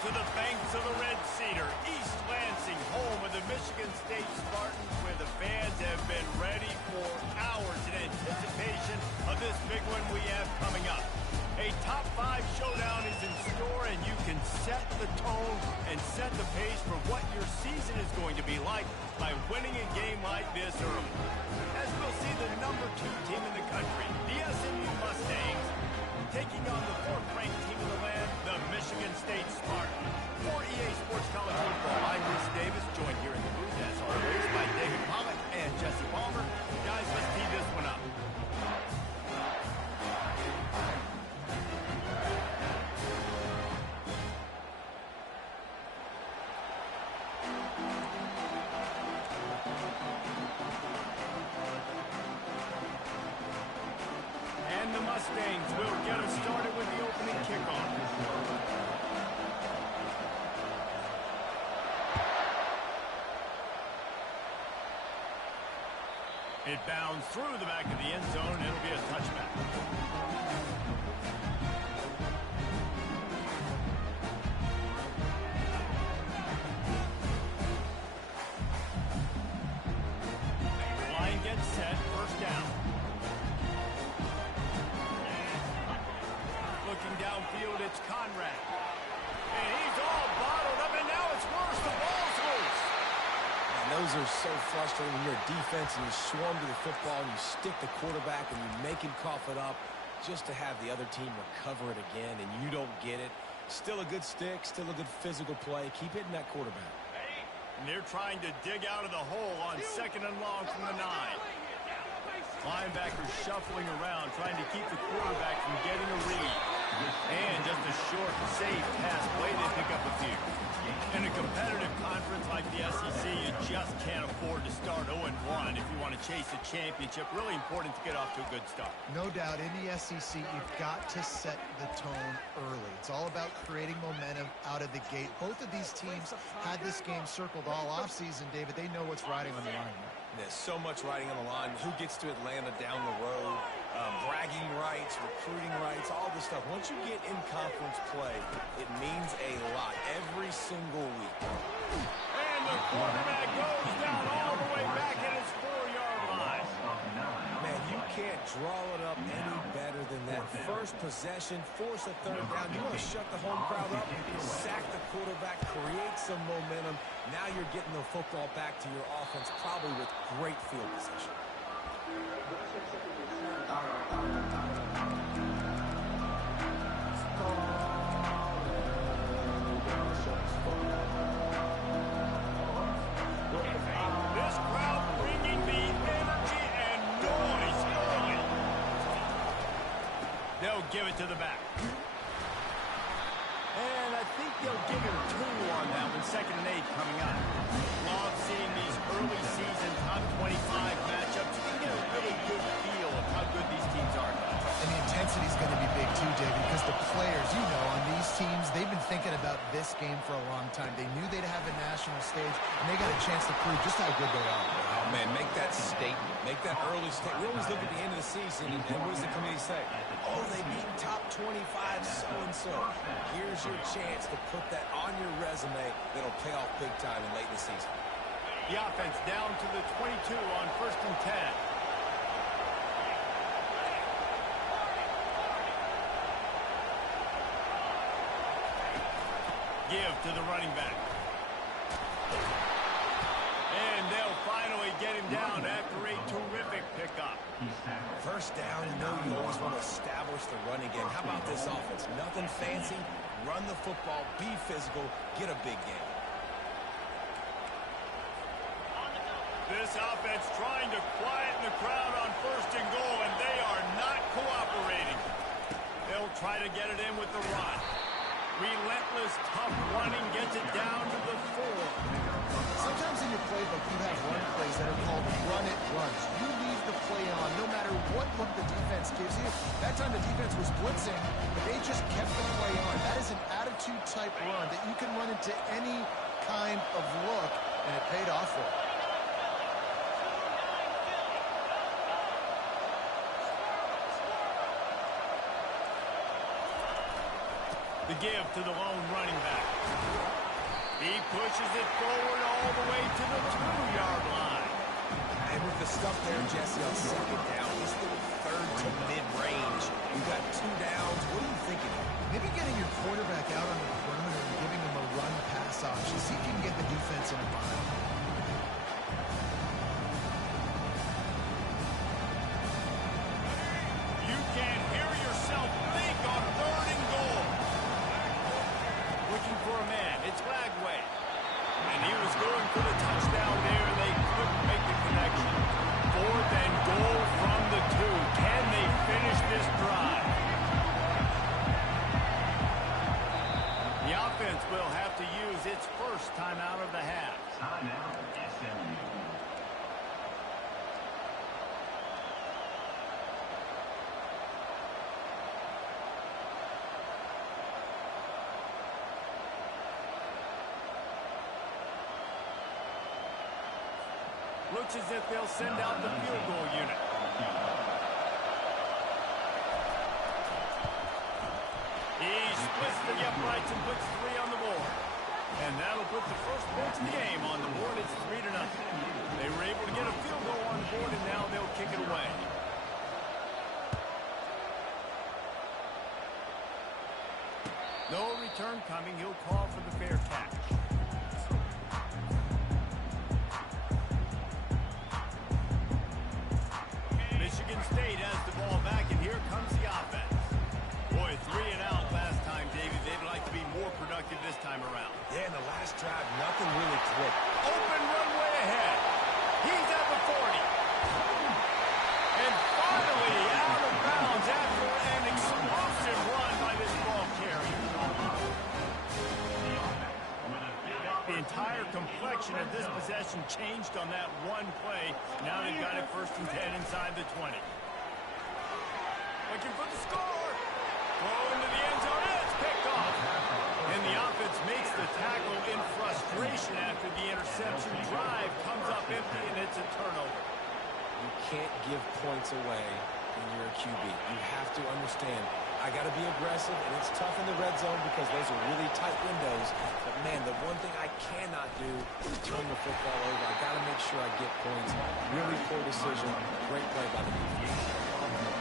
to the banks of the Red Cedar, East Lansing, home of the Michigan State Spartans, where the fans have been ready for hours in anticipation of this big one we have coming up. A top 5 showdown is in store, and you can set the tone and set the pace for what your season is going to be like by winning a game like this early. As we'll see the number 2 team in the country, the SMU Mustangs, taking on the 4th-ranked team in the land, the Michigan State Spartans. For EA Sports College Football, I'm Reese Davis, joined here in the booth, as always, by David Pollock and Jesse Palmer. Guys, let's tee this one up. And the Mustangs will get us started with the opening kickoff. It bounds through the back of the end zone. It'll be a touchback. Line gets set. First down. Looking downfield, it's Conrad. And he's all bottled up, and now it's worse. The ball's loose. And those are so frustrating when you're a defense and you swarm to the football and you stick the quarterback and you make him cough it up just to have the other team recover it again, and you don't get it. Still a good stick, still a good physical play. Keep hitting that quarterback. And they're trying to dig out of the hole on 2nd and long from the 9. Linebackers shuffling around, trying to keep the quarterback from getting a read. And just a short, safe pass play, they pick up a few. In a competitive conference like the SEC, you just can't afford to start 0-1 if you want to chase a championship. Really important to get off to a good start. No doubt, in the SEC, you've got to set the tone early. It's all about creating momentum out of the gate. Both of these teams had this game circled all offseason, David. They know what's riding on the line. There's so much riding on the line. Who gets to Atlanta down the road? Bragging rights, recruiting rights, all this stuff. Once you get in conference play, it means a lot every single week. And the quarterback goes down all the way back at his 4-yard line. Man, you can't draw it up any better than that. First possession, force a 3rd down. You want to shut the home crowd up, sack the quarterback, create some momentum. Now you're getting the football back to your offense, probably with great field position. This crowd bringing the energy and noise early. They'll give it to the back. And I think they'll give him 2 on that one. 2nd and 8 coming up. Love seeing these early season top 25 matchups. You can get a really good feel of how good these teams are. And the intensity is going to be big too, David, because the players, you know, on these teams, they've been thinking about this game for a long time. They knew they'd have a national stage, and they got a chance to prove just how good they are. Oh, man, make that statement. Make that early statement. We always look at the end of the season, and what does the committee say? Oh, they beat top 25 so-and-so. Here's your chance to put that on your resume that'll pay off big time in late in the season. The offense down to the 22 on 1st and 10. Give to the running back. And they'll finally get him down after a terrific pickup. First down, you know you always want to establish the run again. How about this offense? Nothing fancy. Run the football, be physical, get a big game. This offense trying to quieten the crowd on 1st and goal, and they are not cooperating. They'll try to get it in with the run. Relentless, tough running gets it down to the 4. Sometimes in your playbook, you have run plays that are called run-it runs. You leave the play on no matter what look the defense gives you. That time the defense was blitzing, but they just kept the play on. That is an attitude-type run that you can run into any kind of look, and it paid off for them. The give to the lone running back. He pushes it forward all the way to the 2-yard line. And with the stuff there, Jesse, on second down, this little third to mid-range. You got 2 downs. What are you thinking of? Maybe getting your quarterback out on the perimeter and giving him a run-pass option. See if you can get the defense in a bind. You can hear yourself think on 3rd and goal. Looking for a man. It's Glagway. And he was going for the touchdown there. They couldn't make the connection. 4th and goal from the 2. Can they finish this drive? The offense will have to use its first timeout of the half. Timeout, SMU. Looks as if they'll send out the field goal unit. He splits the uprights and puts 3 on the board. And that'll put the first points in the game on the board. It's 3-0. They were able to get a field goal on the board, and now they'll kick it away. No return coming. He'll call for the fair catch. Michigan State has the ball back, and here comes the offense. Boy, 3 and out last time, David. They'd like to be more productive this time around. Yeah, in the last drive, nothing really clicked. Open runway ahead. He's at the 40. And finally out of bounds after an explosive run by this ball carrier. The entire complexion of this possession changed on that one play. Now they've got it 1st and 10 inside the 20. Looking for the score. Throw into the end zone. It's picked off. And the offense makes the tackle in frustration after the interception. Drive comes up empty, and it's a turnover. You can't give points away when you're a QB. You have to understand, I got to be aggressive, and it's tough in the red zone because those are really tight windows. But, man, the one thing I cannot do is turn the football over. I got to make sure I get points. Really poor decision. Great play by the defense.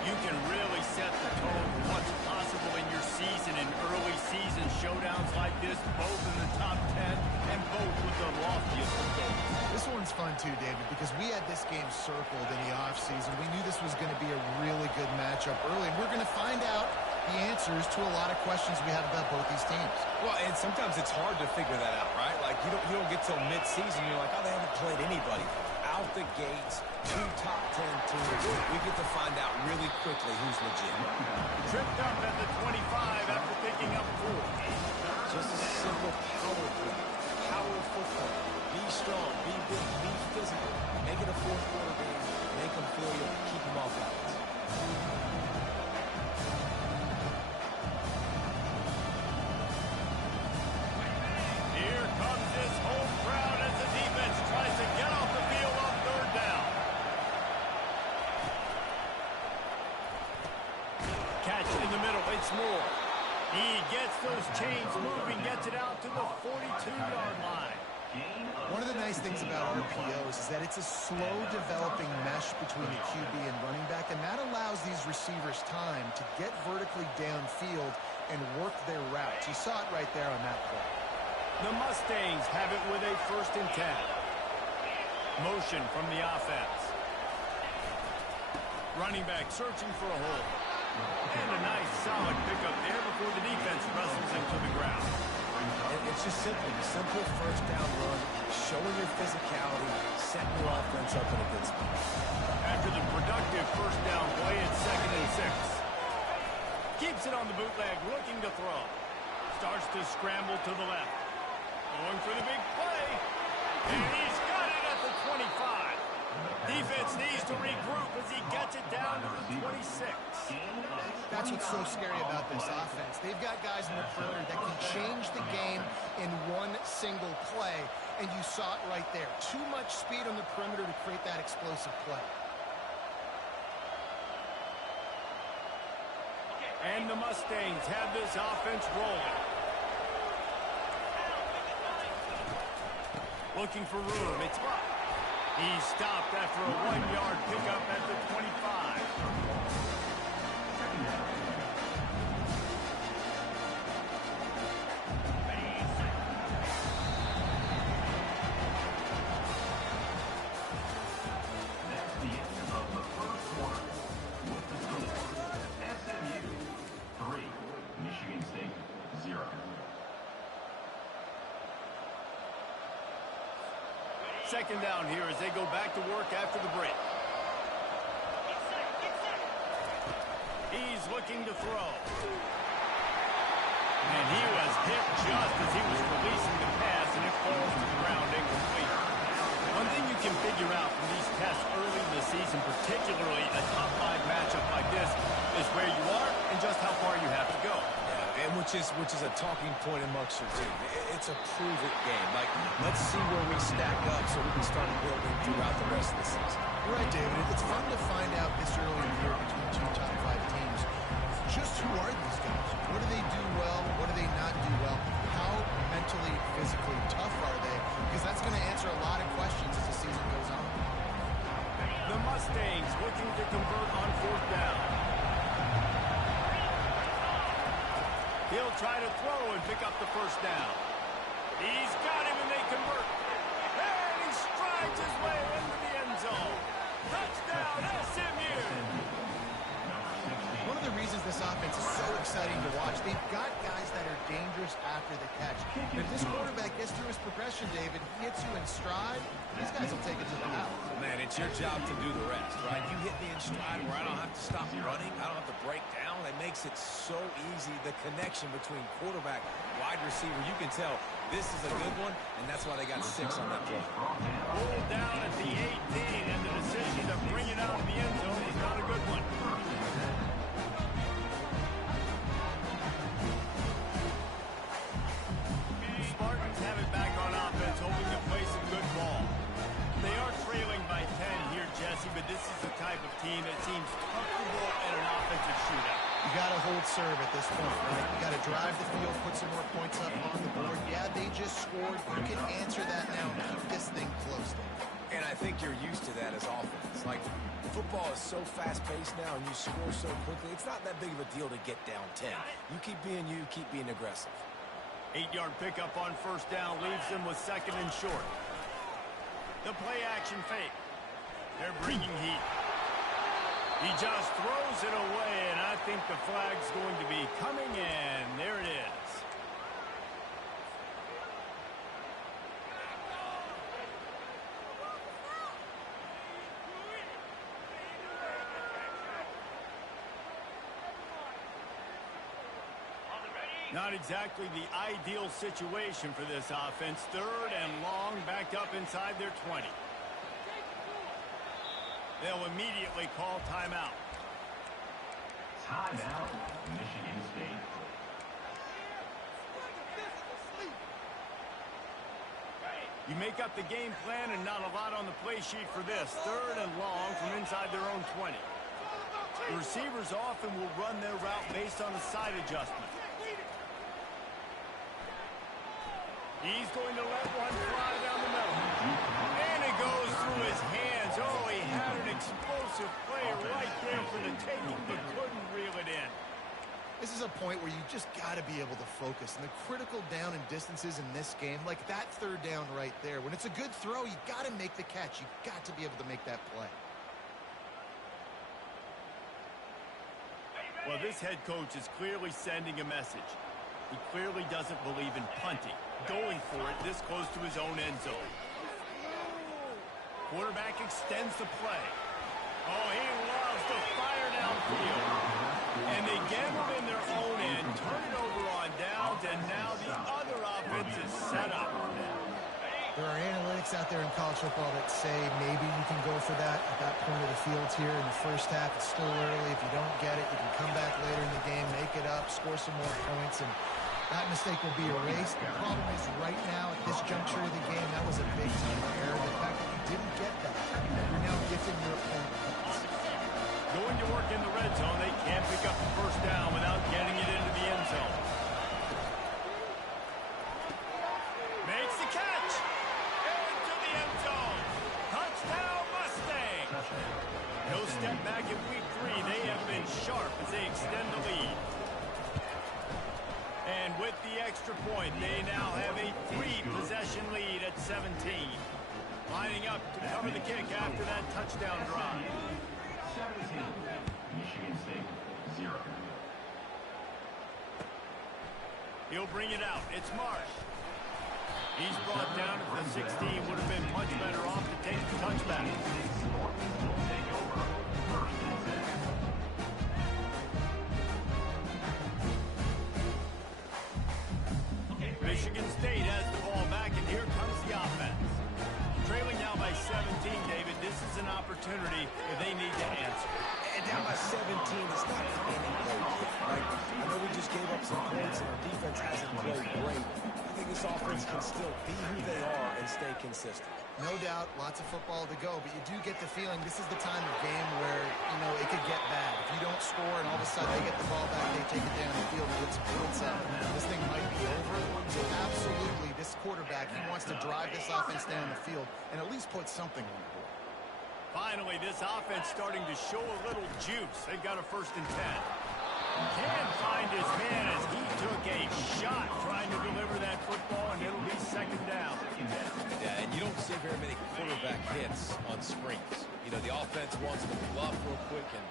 You can really set the tone for what's possible in your season in early season showdowns like this, both in the top 10 and both with the loftiest of goals. This one's fun too, David, because we had this game circled in the offseason. We knew this was going to be a really good matchup early, and we're going to find out the answers to a lot of questions we have about both these teams. Well, and sometimes it's hard to figure that out, right? Like, you don't get till mid-season, you're like, oh, they haven't played anybody. Out the gates, 2 top 10 teams. We get to find out really quickly who's legit. Tripped up at the 25 after picking up 4. Just a simple power play. Power football. Be strong, be big, be physical. Make it a 4th quarter game. Make them feel you. Keep them off balance. Here comes this home crowd as the defense tries to get off the field on 3rd down. Catch in the middle. It's Moore. He gets those chains moving, gets it out to the 42-yard line. One of the nice things about RPOs is that it's a slow-developing mesh between the QB and running back, and that allows these receivers time to get vertically downfield and work their routes. You saw it right there on that play. The Mustangs have it with a 1st and 10. Motion from the offense. Running back searching for a hole. And a nice solid pickup there before the defense wrestles him to the ground. It's just simple 1st down run, showing your physicality, setting your offense up in a good spot. After the productive 1st down play, it's 2nd and 6. Keeps it on the bootleg, looking to throw. Starts to scramble to the left. Going for the big play. And he's got it at the 25. Defense needs to regroup as he gets it down to the 26. That's what's so scary about this offense. They've got guys in the perimeter that can change the game in one single play, and you saw it right there. Too much speed on the perimeter to create that explosive play. And the Mustangs have this offense rolling. Looking for room. It's up. He stopped after a 1-yard pickup at the 25. That's the end of the first quarter. With the score, SMU 3, Michigan State 0. Second down here as they go back to work after the break. He's looking to throw. And he was hit just as he was releasing the pass, and it falls to the ground incomplete. One thing you can figure out from these tests early in the season, particularly a top 5 matchup like this, is where you are and just how far you have to go. And which is a talking point amongst your team. It's a prove-it game. Like, let's see where we stack up so we can start building throughout the rest of the season. You're right, David. It's fun to find out this early in the year between 2 top 5 teams. Just who are these guys? What do they do well? What do they not do well? How mentally, physically tough are they? Because that's going to answer a lot of questions as the season goes on. The Mustangs looking to convert on 4th down. He'll try to throw and pick up the first down. He's got him and they convert. And he strides his way into the end zone. Touchdown, SMU. One of the reasons this offense is so exciting to watch, they've got guys that are dangerous after the catch. And if this quarterback gets through his progression, David, he hits you in stride, these guys will take it to the house. Man, it's your job to do the rest, right? You hit me in stride where I don't have to stop running. I don't have to break down. It makes it so easy. The connection between quarterback, wide receiver, you can tell this is a good one, and that's why they got 6 on that play. Pulled down at the 18, and the decision to bring it out of the end zone was not a good one. Spartans have it back on offense, hoping to play some good ball. They are trailing by 10 here, Jesse, but this is the type of team that seems comfortable in an offensive shootout. You got to hold serve at this point, right? You got to drive the field, put some more points up on the board. Yeah, they just scored. You can answer that now and keep this thing close. And I think you're used to that as offense. Like, football is so fast-paced now and you score so quickly, it's not that big of a deal to get down 10. You keep being you, keep being aggressive. 8-yard pickup on 1st down leaves them with 2nd and short. The play-action fake. They're bringing heat. He just throws it away, and I think the flag's going to be coming in. There it is. Not exactly the ideal situation for this offense. 3rd and long, backed up inside their 20. They'll immediately call timeout. Timeout, Michigan State. You make up the game plan and not a lot on the play sheet for this. 3rd and long from inside their own 20. The receivers often will run their route based on a side adjustment. He's going to let one fly down the middle. And it goes through his hands. Oh, he had an explosive player right there for the taking, but couldn't reel it in. This is a point where you just got to be able to focus. And the critical down and distances in this game, like that 3rd down right there, when it's a good throw, you got to make the catch. You got to be able to make that play. Well, this head coach is clearly sending a message. He clearly doesn't believe in punting, going for it this close to his own end zone. Quarterback extends the play. Oh, he loves to fire downfield. And they gamble in their own end, turn it over on downs, and now the other offense is set up. There are analytics out there in college football that say maybe you can go for that at that point of the field here in the first half. It's still early. If you don't get it, you can come back later in the game, make it up, score some more points, and that mistake will be erased. The problem is right now at this juncture of the game, that was a big-time error. The fact that you didn't get that, you're now gifting your opponent points. Going to work in the red zone, they can't pick up the first down without getting it into the end zone. Makes the catch. Into the end zone. Touchdown, Mustangs. No step back in week 3. They have been sharp as they extend the lead. And with the extra point, they now have a 3-possession lead at 17. Lining up to cover the kick after that touchdown drive. 17. Michigan State, 0. He'll bring it out. It's Marsh. He's brought down at the 16. Would have been much better off to take the touchback. Take over. First and 10. Michigan State has the ball back, and here comes the offense. Trailing now by 17, David. This is an opportunity that they need to answer. And down by 17, it's not any play, right? I know we just gave up some points, and our defense hasn't played great. I think this offense can still be who they are and stay consistent. No doubt, lots of football to go, but you do get the feeling this is the time of game where, it could get bad. If you don't score and all of a sudden they get the ball back, they take it down the field, and this thing might be over. So absolutely, this quarterback, he wants to drive this offense down the field and at least put something on the board. Finally, this offense starting to show a little juice. They've got a 1st and 10. Can find his man as he took a shot trying to deliver that football, and it'll be 2nd down. Yeah, and you don't see very many quarterback hits on screens. The offense wants to bluff real quick and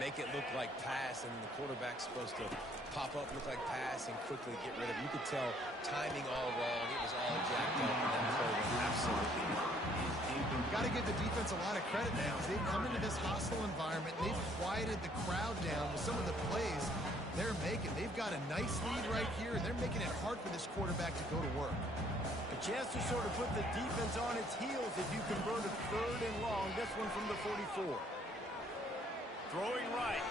make it look like pass, and the quarterback's supposed to pop up, look like pass, and quickly get rid of it. You could tell timing all wrong. It was all jacked up, and that play was absolutely wrong. Got to give the defense a lot of credit now because they've come into this hostile environment. They've quieted the crowd down with some of the plays they're making. They've got a nice lead right here, and they're making it hard for this quarterback to go to work. A chance to sort of put the defense on its heels if you convert a 3rd and long. This one from the 44. Throwing right.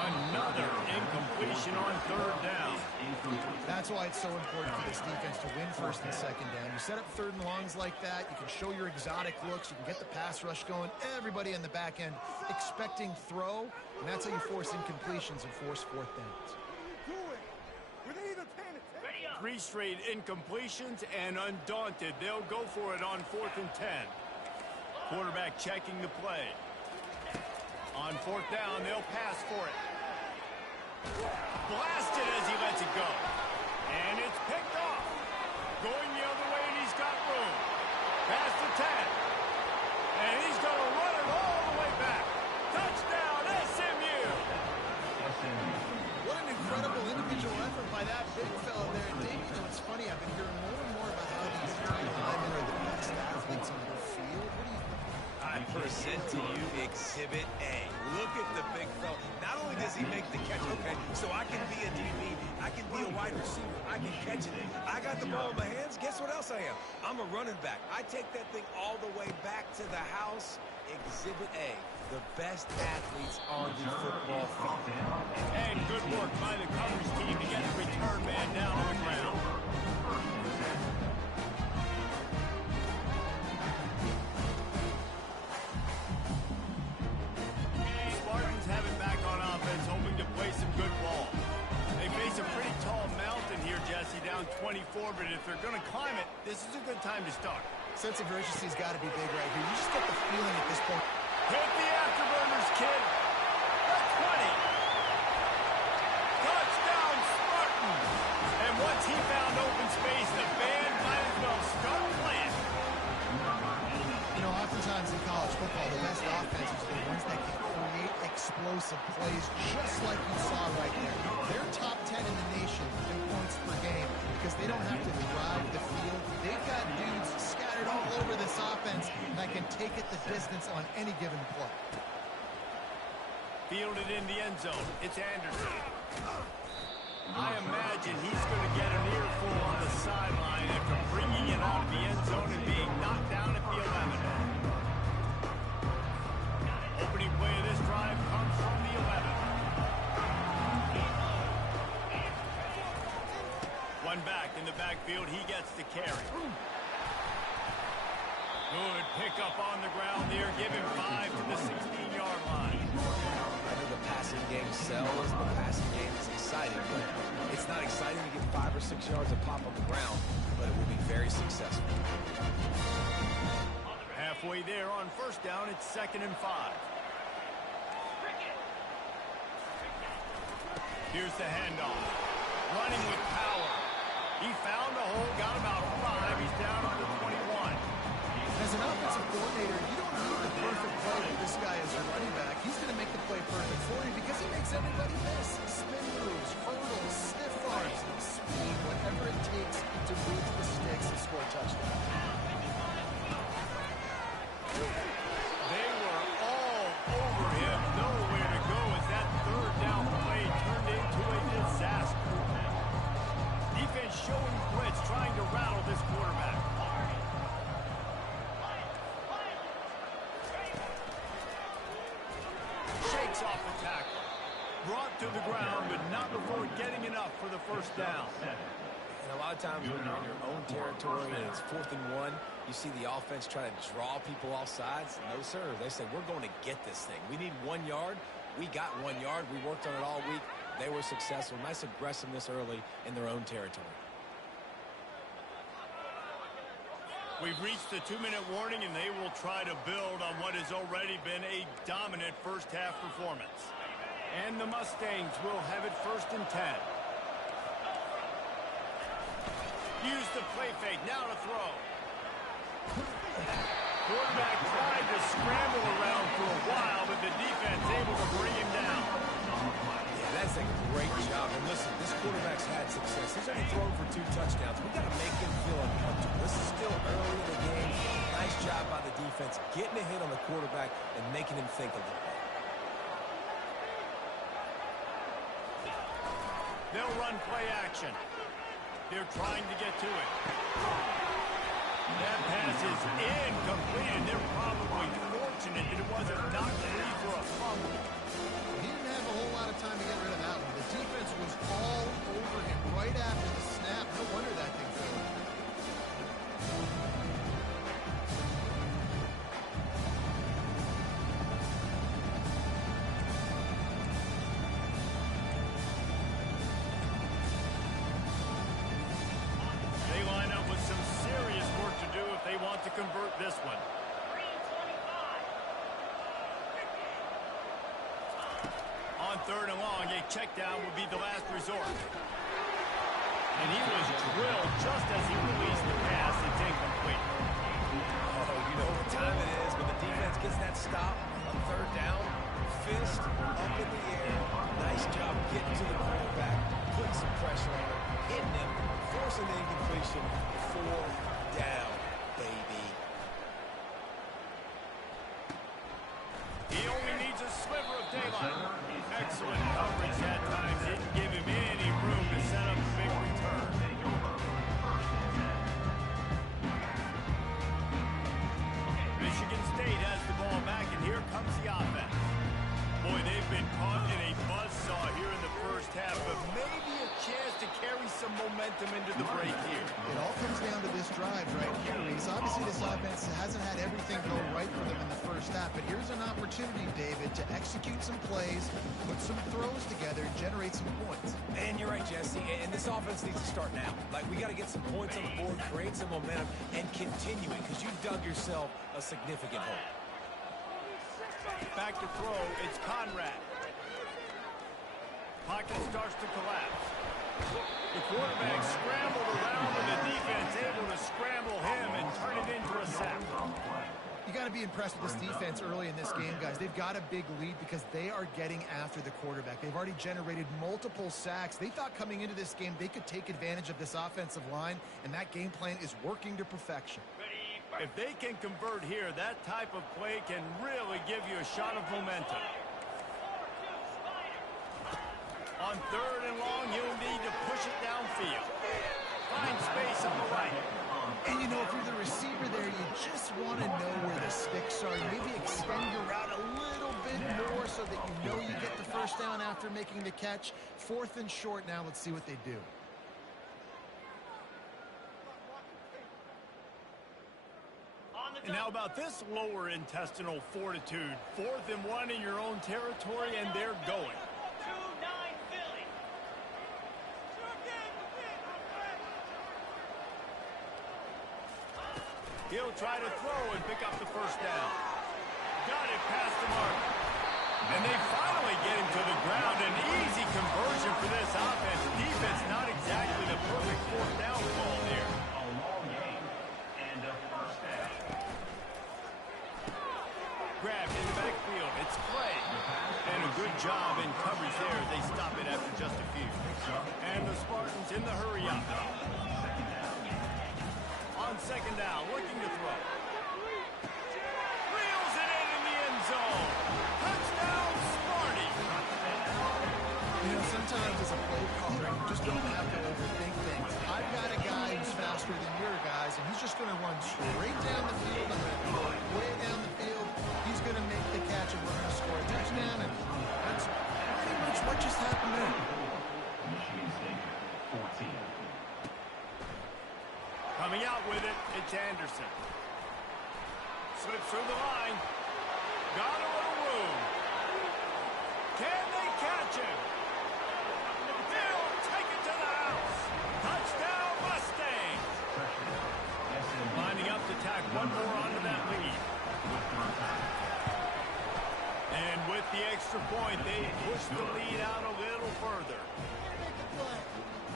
Another incompletion on 3rd down. That's why it's so important for this defense to win 1st and 2nd down. You set up 3rd and longs like that, you can show your exotic looks, you can get the pass rush going, everybody in the back end expecting throw, and that's how you force incompletions and force 4th downs. 3 straight incompletions, and undaunted, they'll go for it on 4th and 10. Quarterback checking the play. On 4th down, they'll pass for it. Blasted as he lets it go. And it's picked off. Going the other way, and he's got room. Past the 10. And he's going to run it all the way back. Touchdown, SMU! What an incredible individual effort by that big fella there. And Dave, it's funny, I've been hearing more and more about how these tight linemen are the best athletes on the field. What do you think? I present to you Exhibit A. Look at the big fella. Not only does he make the catch, okay, so I can be a DB, I can be a wide receiver, I can catch it. I got the ball in my hands, guess what else I am? I'm a running back. I take that thing all the way back to the house. Exhibit A, the best athletes on the football field. And good work by the coverage team to get the return man down on the ground. Spartans have it back on offense, hoping to play some good ball. They face a pretty tall mountain here, Jesse, down 24, but if they're going to climb it, this is a good time to start. Sense of urgency's got to be big right here. You just get the feeling at this point. Hit the afterburners, kid. That's 20. Touchdown, Spartans. And once he found open space, the band might as well start playing. Oftentimes in college football, the best offenses are the ones that can create explosive plays, just like you saw right there. They're top 10 in the nation in points per game because they don't have to drive the field. They've got dudes scattered all over this offense that can take it the distance on any given play. Fielded in the end zone. It's Anderson. I imagine he's going to get an earful on the sideline after bringing it out of the end zone and being knocked down at the 11. Opening play of this drive comes from the 11. One back in the backfield. He gets the carry. Good pickup on the ground there. Give him 5 to the 16-yard line. I know the passing game sells. The passing game is exciting, but it's not exciting to get 5 or 6 yards of pop on the ground, but it will be very successful. Halfway there on first down, it's 2nd and 5. Here's the handoff. Running with power. He found a hole, got about 5. He's down on the 21. As an offensive coordinator, you don't need the perfect play with this guy as your running back. He's going to make the play perfect for you because he makes everybody miss. Spin moves, hurdles, stiff arms, speed, whatever it takes to move the sticks and score a touchdown. They were all over him. Nowhere to go as that 3rd down play turned into a disaster. Defense showing blitz, trying to rattle this quarterback. Shakes off the tackle. Brought to the ground, but not before getting enough for the first down. And a lot of times when you're in your own territory and it's 4th and 1, you see the offense try to draw people off sides. No, sir. They said, we're going to get this thing. We need 1 yard. We got 1 yard. We worked on it all week. They were successful. Nice aggressiveness early in their own territory. We've reached the 2-minute warning, and they will try to build on what has already been a dominant first-half performance. And the Mustangs will have it 1st and 10. Use the play fake, now to throw. Quarterback tried to scramble around for a while, but the defense able to bring him down. Yeah, that's a great job. And listen, this quarterback's had success. He's only thrown for 2 touchdowns. We've got to make him feel uncomfortable. This is still early in the game. Nice job by the defense, getting a hit on the quarterback and making him think a little bit. They'll run play action. They're trying to get to it. That pass is incomplete, and they're probably fortunate that it wasn't knocked free for a fumble. He didn't have a whole lot of time to get rid of that one. The defense was all over him right after the snap. No wonder that thing failed. They line up with some serious work to do if they want to convert this one. On 3rd and long, a check down would be the last resort. And he was drilled just as he released the pass. It's incomplete. Oh, you know what time it is when the defense gets that stop on 3rd down. Fist up in the air. Nice job getting to the quarterback, putting some pressure on him, hitting him, forcing the incompletion. 4th down, baby. He only needs a sliver of daylight. Excellent coverage that time. Didn't give him any room to set up a big return. Michigan State has the ball back, and here comes the offense. Boy, they've been caught in a buzzsaw here in the first half, but maybe a chance to carry some momentum into the break here. It all comes down to this drive right here, Reese. Obviously, this offense hasn't had everything go right for them in the first half, but here's an opportunity, David, to execute some plays, put some throws together, and generate some points. And you're right, Jesse, and this offense needs to start now. Like, we got to get some points on the board, create some momentum, and continue it, because you dug yourself a significant hole. Back to throw, it's Conrad. Pocket starts to collapse. The quarterback scrambled around, and the defense able to scramble him and turn it into a sack. You got to be impressed with this defense early in this game, guys. They've got a big lead because they are getting after the quarterback. They've already generated multiple sacks. They thought coming into this game they could take advantage of this offensive line, and that game plan is working to perfection. If they can convert here, that type of play can really give you a shot of momentum. On 3rd and long, you'll need to push it downfield. Find space on the right. And, you know, if you're the receiver there, you just want to know where the sticks are. Maybe extend your route a little bit more so that you know you get the first down after making the catch. 4th and short now. Let's see what they do. On the And how about this lower intestinal fortitude? 4th and 1 in your own territory, and they're going. He'll try to throw and pick up the first down. Got it past the mark. And they finally get him to the ground. An easy conversion for this offense. Defense not exactly the perfect 4th down call there. A long game and a first down. Grabbed in the backfield. It's Clay. And a good job in coverage there. They stop it after just a few. And the Spartans in the hurry up. On 2nd down, looking to throw. Reels it in the end zone. Touchdown, Sparty. You know, sometimes as a play caller, you just don't have to overthink things. I've got a guy who's faster than your guys, and he's just going to run straight down the field. I'm going to throw it way down the field. He's going to make the catch, and we're going to score a touchdown. And that's pretty much what just happened there. Michigan State, 14. Coming out with it, it's Anderson. Slips through the line. Got a little room. Can they catch him? They'll take it to the house. Touchdown, Mustangs. Lining up to tack one more onto that lead. And with the extra point, they push the lead out a little further.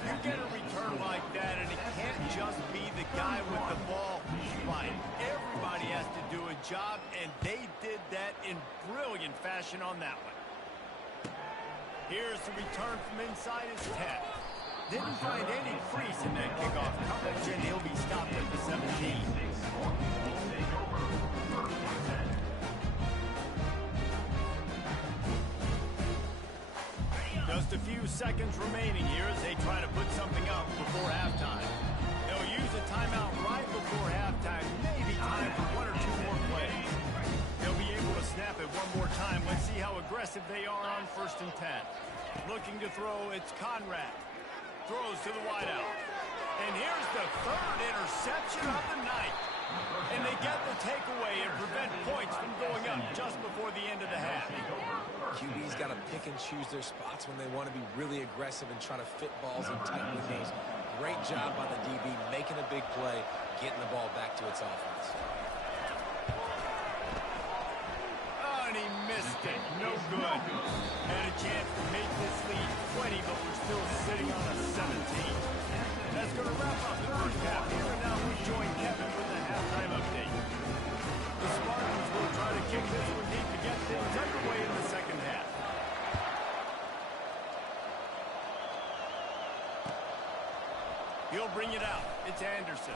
You get a return like that, and it can't just be the guy with the ball right. Everybody has to do a job, and they did that in brilliant fashion on that one. Here's the return from inside his 10. Didn't find any crease in that kickoff coverage, and he'll be stopped at the 17. Just a few seconds remaining here as they try to put something up before halftime. They'll use a timeout right before halftime, maybe time for 1 or 2 more plays. They'll be able to snap it one more time. Let's see how aggressive they are on 1st and 10. Looking to throw, it's Conrad. Throws to the wideout. And here's the 3rd interception of the night. And they get the takeaway and prevent points from going up just before the end of the half. QB's got to pick and choose their spots when they want to be really aggressive and try to fit balls in tight windows. Great job by the DB making a big play, getting the ball back to its offense. Oh, and he missed it. No good. Had a chance to make this lead 20, but we're still sitting on a 17. That's going to wrap up the first half here, and now we join Kevin with the halftime update. The Spartans will try to kick this one deep to get things underway in the second half. He'll bring it out. It's Anderson.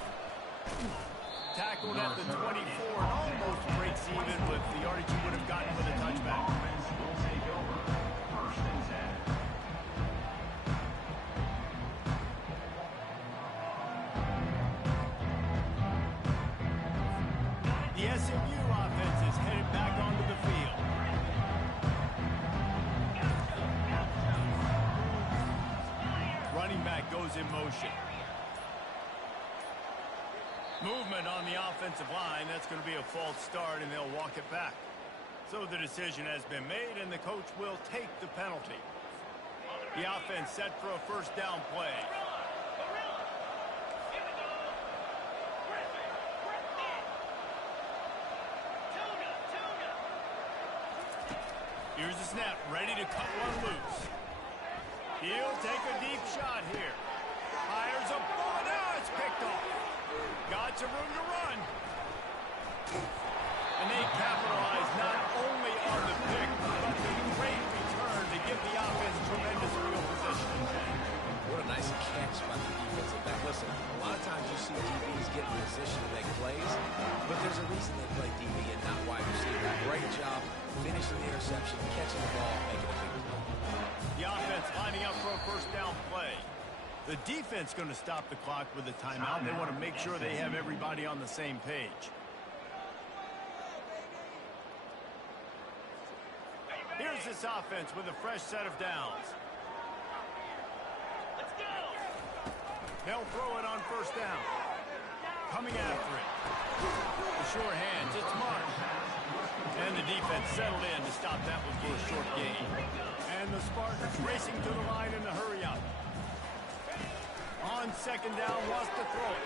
Tackled at the 24 and almost breaks even with the yardage he would have gotten with a touchback. Will take over. 1st and 10. The SMU offense is headed back onto the field. Running back goes in motion. Movement on the offensive line. That's going to be a false start, and they'll walk it back. So the decision has been made, and the coach will take the penalty. The offense set for a 1st down play. Here's the snap, ready to cut one loose. He'll take a deep shot here. Fires a ball, now it's picked off. Got some room to run. And they capitalize not only on the pick, but the great return to give the offense tremendous field position. What a nice catch by the defensive back. Listen, a lot of times you see DBs get in position to make plays, but there's a reason they play DB and not wide receiver. Great job finishing the interception, catching the ball, making a big play. The offense lining up for a 1st down play. The defense going to stop the clock with a timeout. They want to make sure they have everybody on the same page. Here's this offense with a fresh set of downs. They'll throw it on 1st down. coming after it. The sure hands, it's marked. And the defense settled in to stop that one for a short gain. And the Spartans racing to the line in a hurry up. On second down, wants to throw it.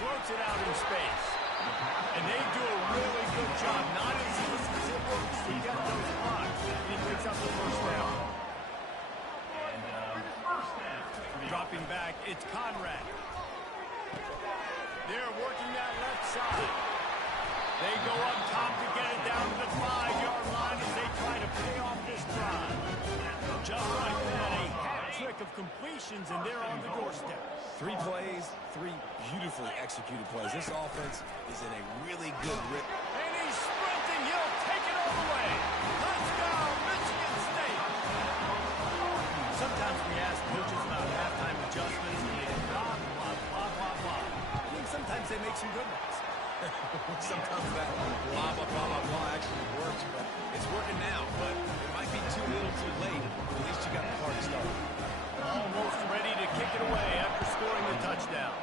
Floats it out in space. And they do a really good job, not as easy as it looks to get those blocks. He picks up the first down. Dropping back, it's Conrad. They're working that left side. They go up top to get it down to the 5-yard line as they try to pay off this drive. Just like that, a hat trick of completions, and they're on the doorstep. 3 plays, 3 beautifully executed plays. This offense is in a really good rhythm. And he's sprinting. He'll take it all the way. Touchdown, Michigan State. Sometimes we ask coaches about halftime adjustments, and they blah, blah, blah, blah, blah. I think sometimes they make some good ones. Sometimes that blah, blah, blah, blah, blah actually works, but it's working now. But it might be too little too late. At least you got the party started. Almost ready to kick it away after scoring the touchdown.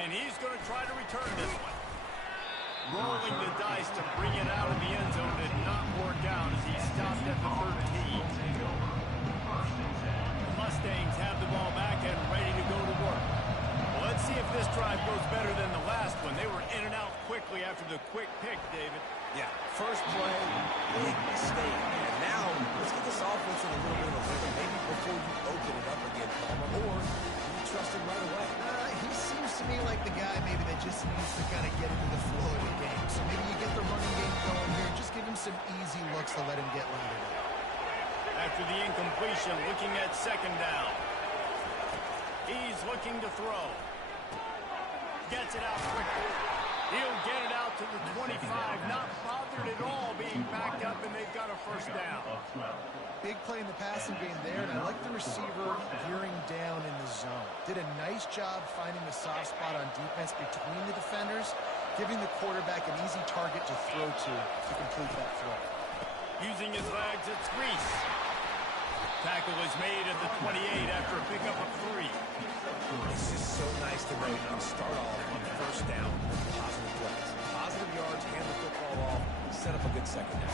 And he's going to try to return this one. Rolling the dice to bring it out of the end zone did not work out as he stopped at the 13. The Mustangs have the ball back and ready to go to work. Well, let's see if this drive goes better than the last one. They were in and out quickly after the quick pick, David. Yeah, first play, big mistake. And now, let's get this offense in a little bit of a rhythm. Maybe before you open it up again, Palmer, or you trust him right away. He seems to me like the guy maybe that just needs to kind of get into the flow of the game. So maybe you get the running game going here. Just give him some easy looks to let him get loaded up. After the incompletion, looking at second down. He's looking to throw. Gets it out quickly. He'll get it out to the 25, not bothered at all being backed up, and they've got a first down. Big play in the passing game there, and I like the receiver gearing down in the zone. Did a nice job finding the soft spot on defense between the defenders, giving the quarterback an easy target to throw to complete that throw. Using his legs, it's Reese. Tackle is made at the 28 after a pickup of 3. It's just so nice to know you can start off on first down with positive plays. Positive yards, hand the football off, set up a good second down.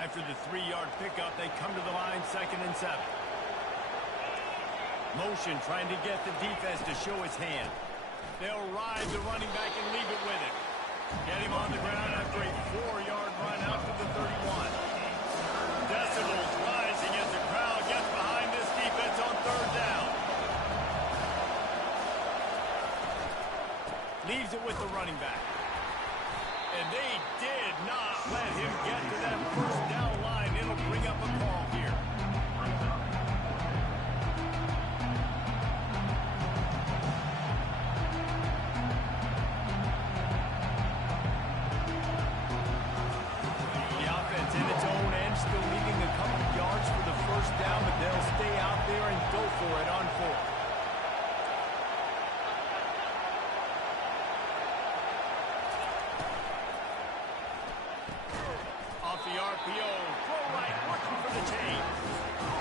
After the 3-yard pickup, they come to the line, 2nd and 7. Motion trying to get the defense to show his hand. They'll ride the running back and leave it with him. Get him on the ground after a 4-yard run out to the 31. Decibels rising as the crowd gets behind this defense on 3rd down. Leaves it with the running back. And they did not let him get to that first down line. It'll bring up a call here. The offense in its own end, still needing a couple yards for the first down, but they'll stay out there and go for it on 4th. The RPO, throw right, looking for the chain.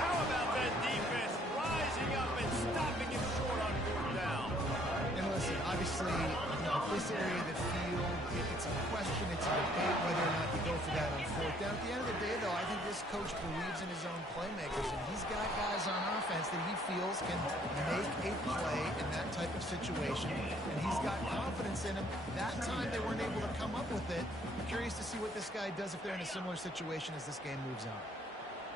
How about that defense rising up and stopping him short on 4th down? And listen, obviously, this area of the field, it's a question, it's a debate whether or not you go for that on 4th down. At the end of the day, though, I think this coach believes in his own playmakers, and he's got guys on offense that he feels can make a play in that type of situation, and he's got confidence in him. That time they weren't able to come up with it. I'm curious to see what this guy does if they're in a similar situation as this game moves on.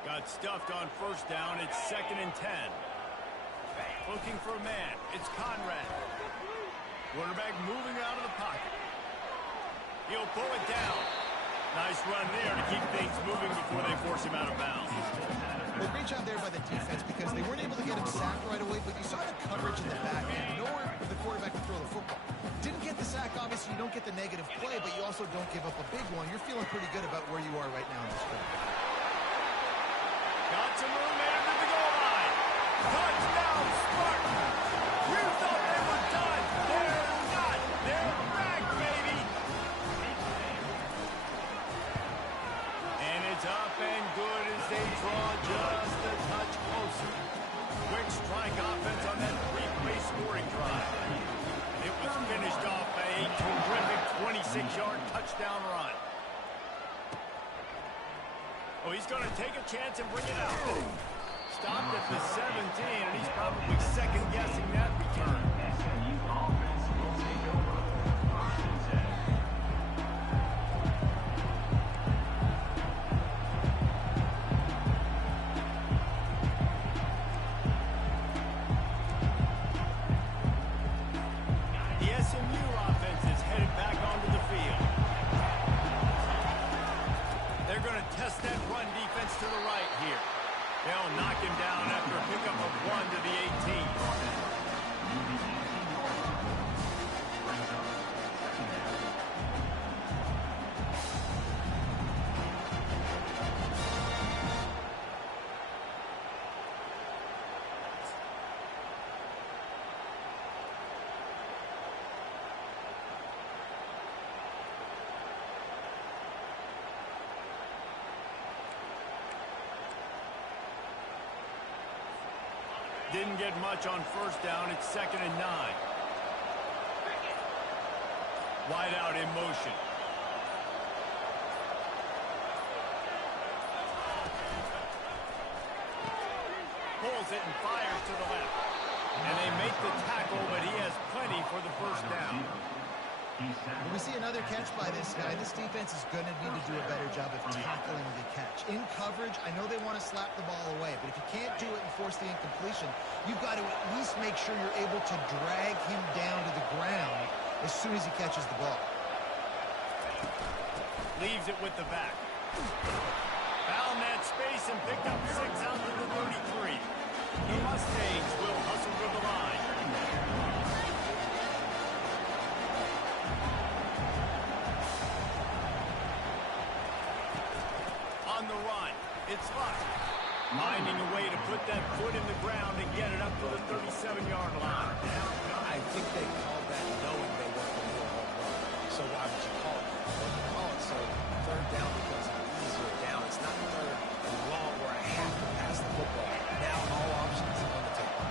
Got stuffed on 1st down. It's 2nd and 10. Looking for a man. It's Conrad. Quarterback moving out of the pocket. He'll pull it down. Nice run there to keep things moving before they force him out of bounds. Well, great job there by the defense because they weren't able to get him sacked right away, but you saw the coverage in the back end. Nowhere for the quarterback to throw the football. Didn't get the sack, obviously you don't get the negative play, but you also don't give up a big one. You're feeling pretty good about where you are right now in this game. Got some room there to the goal line. Touchdown, Spartans! You thought they were done. They're 26-yard touchdown run. Oh, he's going to take a chance and bring it out. Stopped at the 17, and he's probably second-guessing that return. SMU offense will take over. First and 10. The SMU offense is headed back onto the field. They're going to test that run defense to the right here. They'll knock him down after a pickup of 1 to the 18. Didn't get much on first down. It's 2nd and 9. Wide out in motion. Pulls it and fires to the left. And they make the tackle, but he has plenty for the first down. When we see another catch by this guy, this defense is going to need to do a better job of tackling the catch. In coverage, I know they want to slap the ball away, but if you can't do it and force the incompletion, you've got to at least make sure you're able to drag him down to the ground as soon as he catches the ball. Leaves it with the back. Found that space and picked up 6 out to the 33. The Mustangs will hustle to the line. On the run, it's Luck. Finding a way to put that foot in the ground and get it up to the 37-yard line. I think they called that knowing they weren't going to do a home run. So why would you call it? You call it so third down becomes an easier down. It's not third and long where I have to pass the football. Now all options are on the table.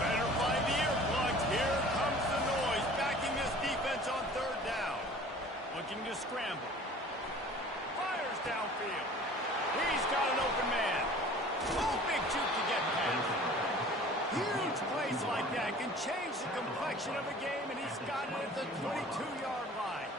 Better find the earplugs. Here comes the noise. Backing this defense on third down. Looking to scramble. Fires downfield. He's got an open man. Oh, big juke to get past. Huge plays like that can change the complexion of a game, and he's got it at the 22-yard line.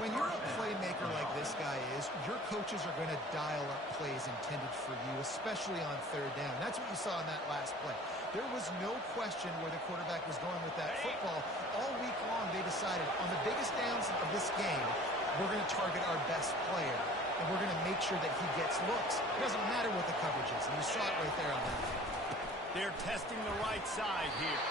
When you're a playmaker like this guy is, your coaches are going to dial up plays intended for you, especially on third down. That's what you saw in that last play. There was no question where the quarterback was going with that football. All week long, they decided on the biggest downs of this game, we're going to target our best player, and we're going to make sure that he gets looks. It doesn't matter what the coverage is, and you saw it right there on that. They're testing the right side here.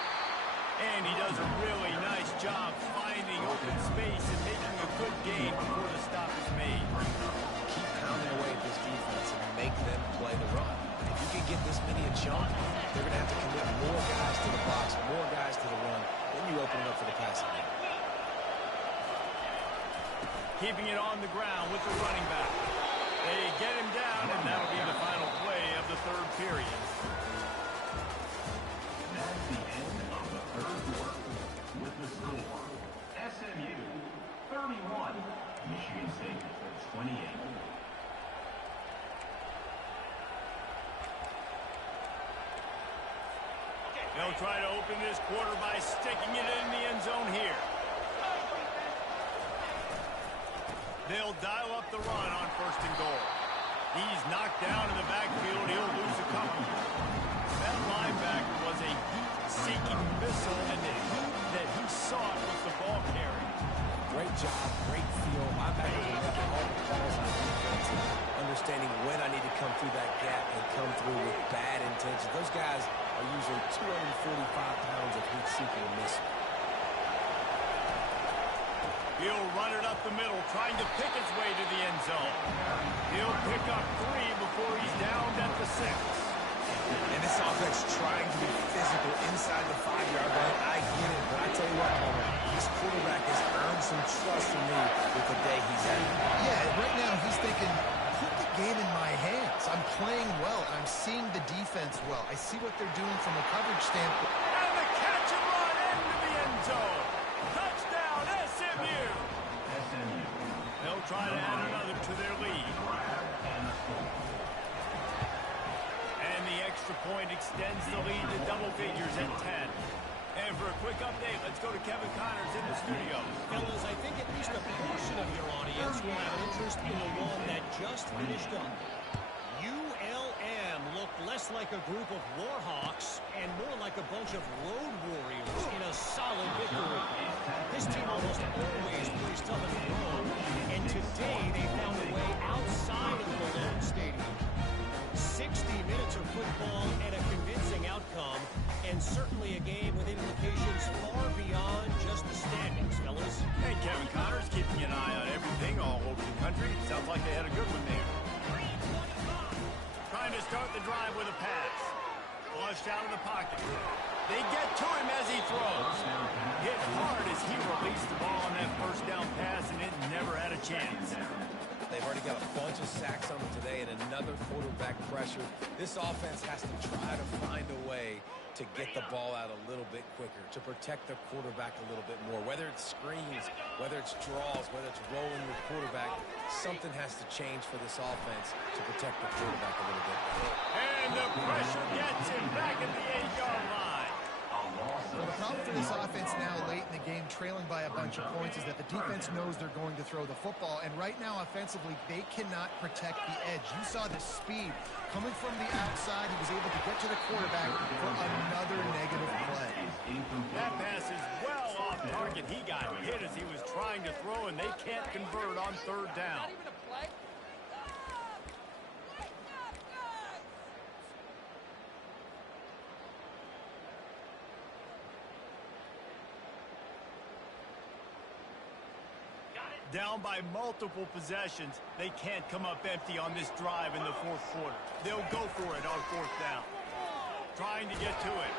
And he does a really nice job finding open space and making a good game before the stop is made. Keep pounding away at this defense and make them play the run. If you can get this many a chunk, they're going to have to commit more guys to the box, more guys to the run. Then you open it up for the passing game. Keeping it on the ground with the running back. They get him down, and that'll be the final play of the third period. That's the end of the third quarter with the score. SMU 31, Michigan State 28. They'll try to open this quarter by sticking it in the end zone here. They'll dial up the run on 1st and goal. He's knocked down in the backfield. He'll lose a couple. That linebacker was a heat-seeking missile, and the heat that he sought was the ball carry. Great job, great feel. Linebacker will make all the calls on the defense and understanding when I need to come through that gap and come through with bad intentions. Those guys are usually 245 pounds of heat-seeking missile. He'll run it up the middle, trying to pick his way to the end zone. He'll pick up 3 before he's downed at the 6. And this offense trying to be physical inside the 5-yard line. I get it, but I tell you what, Homer, this quarterback has earned some trust from me with the day he's at. Yeah, right now he's thinking, put the game in my hands. I'm playing well. I'm seeing the defense well. I see what they're doing from a coverage standpoint. And the catch and run into the end zone. Touchdown, SMU! SMU. They'll try to add another to their lead. And the extra point extends the lead to double figures at 10. And for a quick update, let's go to Kevin Connors in the studio. Fellas, I think at least a portion of your audience will have an interest in the one that just finished up. ULM looked less like a group of Warhawks and more like a bunch of road warriors in a solid victory. This team almost always plays tough in the road, and today they found a way outside of the Malone Stadium. 60 minutes of football and a convincing outcome, and certainly a game with implications far beyond just the standings, fellas. And Kevin Connors keeping an eye on everything all over the country. Sounds like they had a good one there. Trying to start the drive with a pass. Flushed out of the pocket. They get to him as he throws. Hit hard as he released the ball on that first down pass, and it never had a chance. They've already got a bunch of sacks on them today and another quarterback pressure. This offense has to try to find a way to get the ball out a little bit quicker, to protect the quarterback a little bit more. Whether it's screens, whether it's draws, whether it's rolling your quarterback, something has to change for this offense to protect the quarterback a little bit. And the pressure gets him back at the 8-yard line. Well, the problem for this offense now late in the game, trailing by a bunch of points, is that the defense knows they're going to throw the football. And right now, offensively, they cannot protect the edge. You saw the speed coming from the outside. He was able to get to the quarterback for another negative play. That pass is well off target. He got hit as he was trying to throw, and they can't convert on third down. Down by multiple possessions, they can't come up empty on this drive in the fourth quarter. They'll go for it on fourth down. Trying to get to it.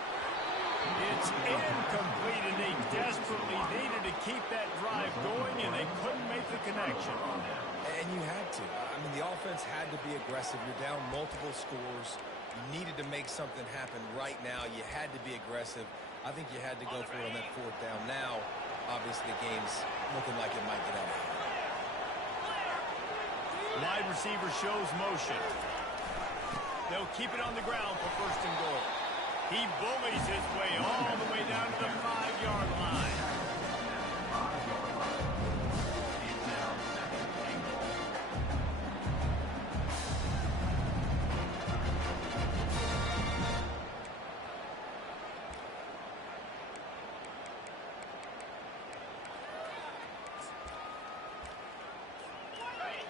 It's incomplete, and they desperately needed to keep that drive going, and they couldn't make the connection. And you had to. I mean, the offense had to be aggressive. You're down multiple scores. You needed to make something happen right now. You had to be aggressive. I think you had to go for it on that fourth down. Now, obviously, the game's looking like it might get out of hand. Wide receiver shows motion. They'll keep it on the ground for first and goal. He bullies his way all the way down to the 5-yard line.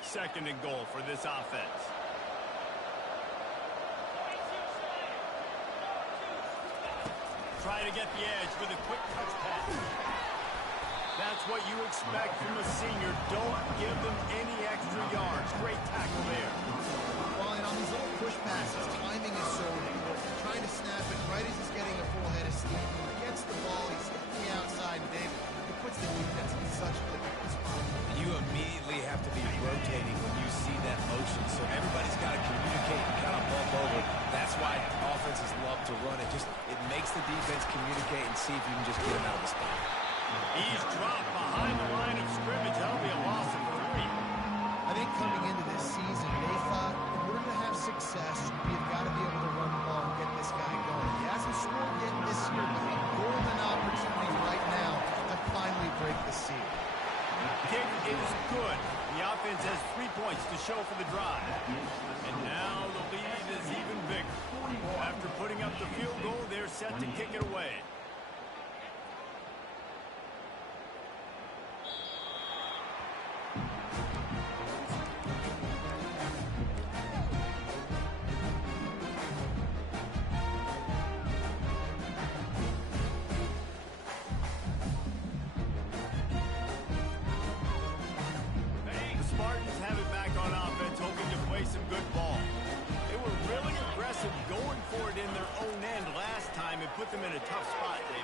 Second and goal for this offense. Try to get the edge with a quick touch pass. That's what you expect from a senior. Don't give them any extra yards. Great tackle there. Well, and on these little push passes, timing is so important. Trying to snap it right as he's getting a full head of steam. When he gets the ball, he's hitting the outside, and David, it puts the defense in such a difficult spot. You immediately have to be rotating when you see that motion, so everybody's got to communicate and kind of bump over. That's why offenses love to run it. It makes the defense communicate and see if you can just get him out of the spot. He's dropped behind the line of scrimmage. That'll be a loss of 3. I think coming into this season, they thought in order to have success, you've got to be able to run the ball and get this guy going. He hasn't scored yet this year, but a golden opportunity right now to finally break the seal. Kick is good. The offense has 3 points to show for the drive. And now the lead is even bigger. After putting up the field goal, they're set to kick it away. Some good ball. They were really aggressive going for it in their own end last time and put them in a tough spot, David.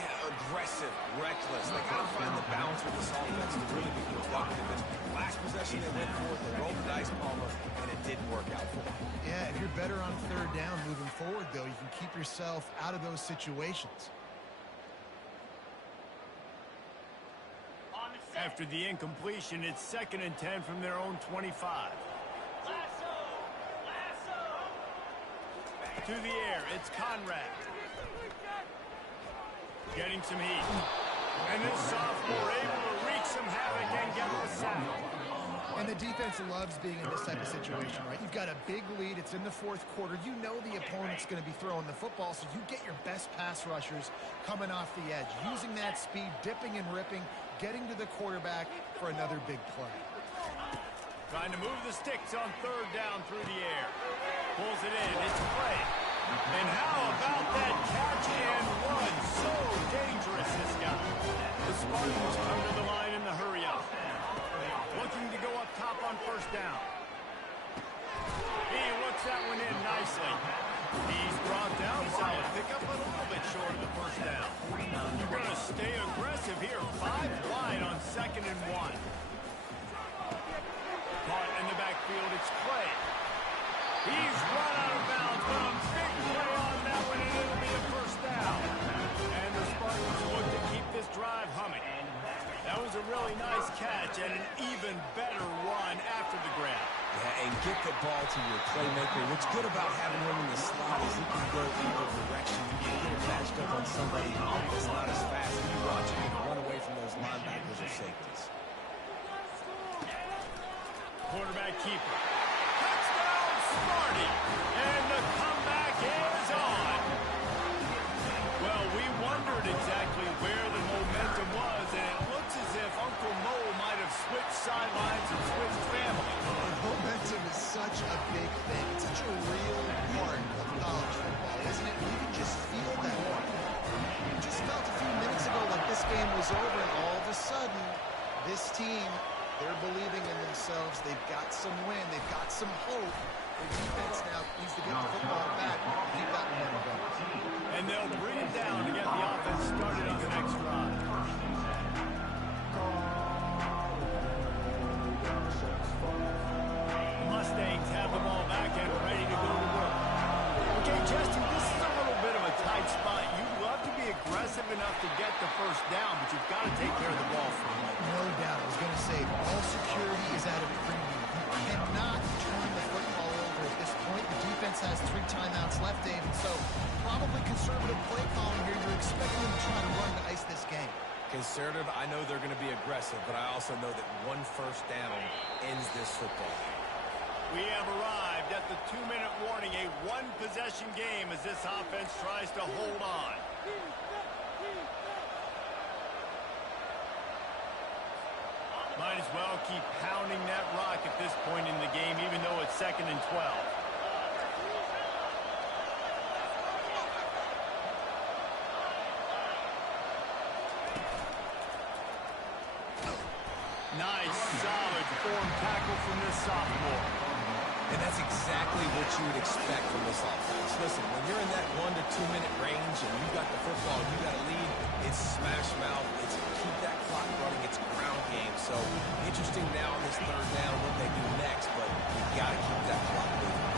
Yeah, aggressive, reckless. They got to find the balance with this offense to really be productive. And last possession they went for it, they rolled the dice, Palmer, and it didn't work out for them. Yeah, if you're better on third down moving forward, though, you can keep yourself out of those situations. On the After the incompletion, it's 2nd and 10 from their own 25. To the air, it's Conrad. Getting some heat. And this sophomore able to wreak some havoc and get the sack. And the defense loves being in this type of situation, right? You've got a big lead. It's in the 4th quarter. You know the opponent's going to be throwing the football, so you get your best pass rushers coming off the edge, using that speed, dipping and ripping, getting to the quarterback for another big play. Trying to move the sticks on 3rd down through the air. Pulls it in. It's play. And how about that catch and run? So dangerous, this guy. The Spartans come to the line in the hurry up. Looking to go up top on 1st down. He looks that one in nicely. He's brought down. Solid pickup, but a little bit short of the 1st down. You're going to stay aggressive here. 5 wide on 2nd and 1. Caught in the backfield, it's Clay. He's run out of bounds, but a big play on that one, and it'll be a 1st down. And the Spartans look to keep this drive humming. That was a really nice catch and an even better run after the grab. Yeah, and get the ball to your playmaker. What's good about having him in the slot is he can go either direction. You can get him matched up on somebody that's not as fast, and you watch him run away from those linebackers or safeties. Quarterback keeper. Touchdown, Sparty! And the comeback is on. Well, we wondered exactly where the momentum was, and it looks as if Uncle Mo might have switched sidelines and switched family. Momentum is such a big thing. It's such a real part of college football, isn't it? You can just feel that. You just felt a few minutes ago like this game was over, and all of a sudden, this team, they're believing in themselves. They've got some win. They've got some hope. Their defense now needs to get the football back and keep that momentum going. And they'll bring it down to get the offense started on the next drive. The Mustangs have the ball back and ready to go to work. Okay, Justin, this is a little bit of a tight spot. You'd love to be aggressive enough to get the 1st down, but you've got to take care of the ball for a moment. No doubt. I was going to say, ball security is at a premium. You cannot turn the football over at this point. The defense has 3 timeouts left, Dave, and so probably conservative play calling here. You're expecting them to try to run to ice this game. Conservative, I know they're going to be aggressive, but I also know that 1 1st down ends this football. We have arrived at the 2-minute warning, a 1-possession game as this offense tries to hold on. Might as well keep pounding that rock at this point in the game, even though it's 2nd and 12. Nice, solid form tackle from this sophomore. And that's exactly what you would expect from this offense. Listen, when you're in that 1 to 2 minute range and you got the football, you got a lead, it's smash mouth, it's keep that clock running, it's ground game. So interesting now on this 3rd down what they do next, but you got to keep that clock moving.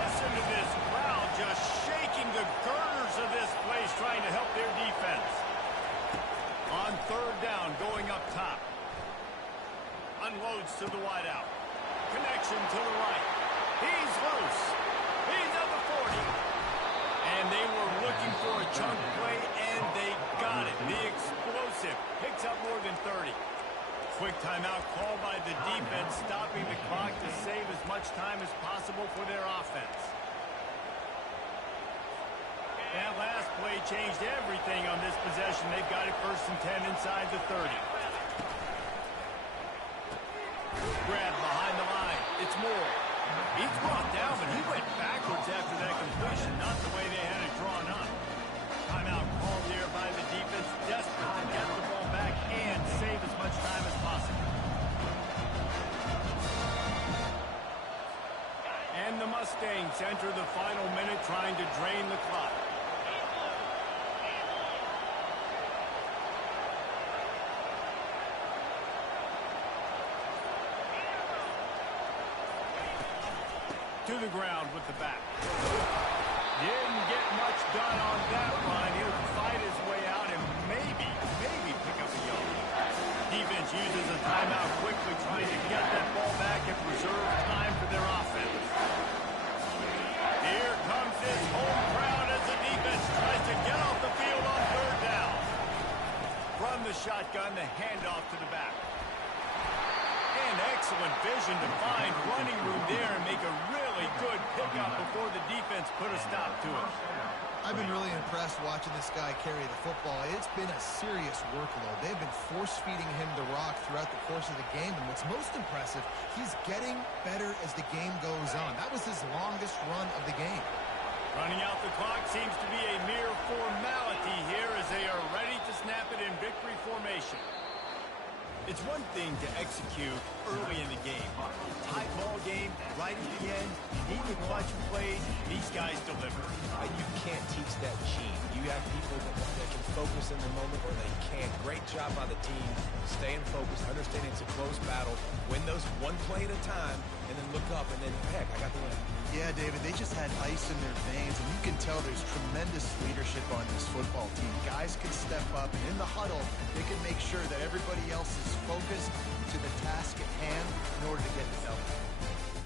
Listen to this crowd just shaking the girders of this place trying to help their defense. On 3rd down, going up top. Unloads to the wideout. Connection to the right. He's loose. He's at the 40. And they were looking for a chunk play, and they got it. The explosive picks up more than 30. Quick timeout called by the defense, stopping the clock to save as much time as possible for their offense. That last play changed everything on this possession. They've got it 1st and 10 inside the 30. Grab behind the line. It's Moore. He's brought down, but he went backwards after that completion, not the way they had it drawn up. Timeout called there by the defense, desperate to get the ball back and save as much time as possible. And the Mustangs enter the final minute trying to drain the clock. To the ground with the back. Didn't get much done on that run. He'll fight his way out and maybe pick up a yard. uses a timeout quickly, trying to get that ball back and preserve time for their offense. Here comes his home crowd as the defense tries to get off the field on third down. From the shotgun, the handoff to the back. And excellent vision to find running room there and make a really good pickup before the defense put a stop to it. I've been really impressed watching this guy carry the football. It's been a serious workload. They've been force-feeding him the rock throughout the course of the game, and what's most impressive, he's getting better as the game goes on. That was his longest run of the game. Running out the clock seems to be a mere formality here as they are ready to snap it in victory formation. It's one thing to execute early in the game. Tight ball game, right at the end, you need the clutch plays, these guys deliver. You can't teach that gene. You have people that can focus in the moment or they can't. Great job by the team, staying focused, understanding it's a close battle, win those one play at a time, and then look up and then, heck, I got the win. Yeah, David, they just had ice in their veins, and you can tell there's tremendous leadership on this football team. Guys can step up, and in the huddle, they can make sure that everybody else is focused to the task at hand in order to get the W.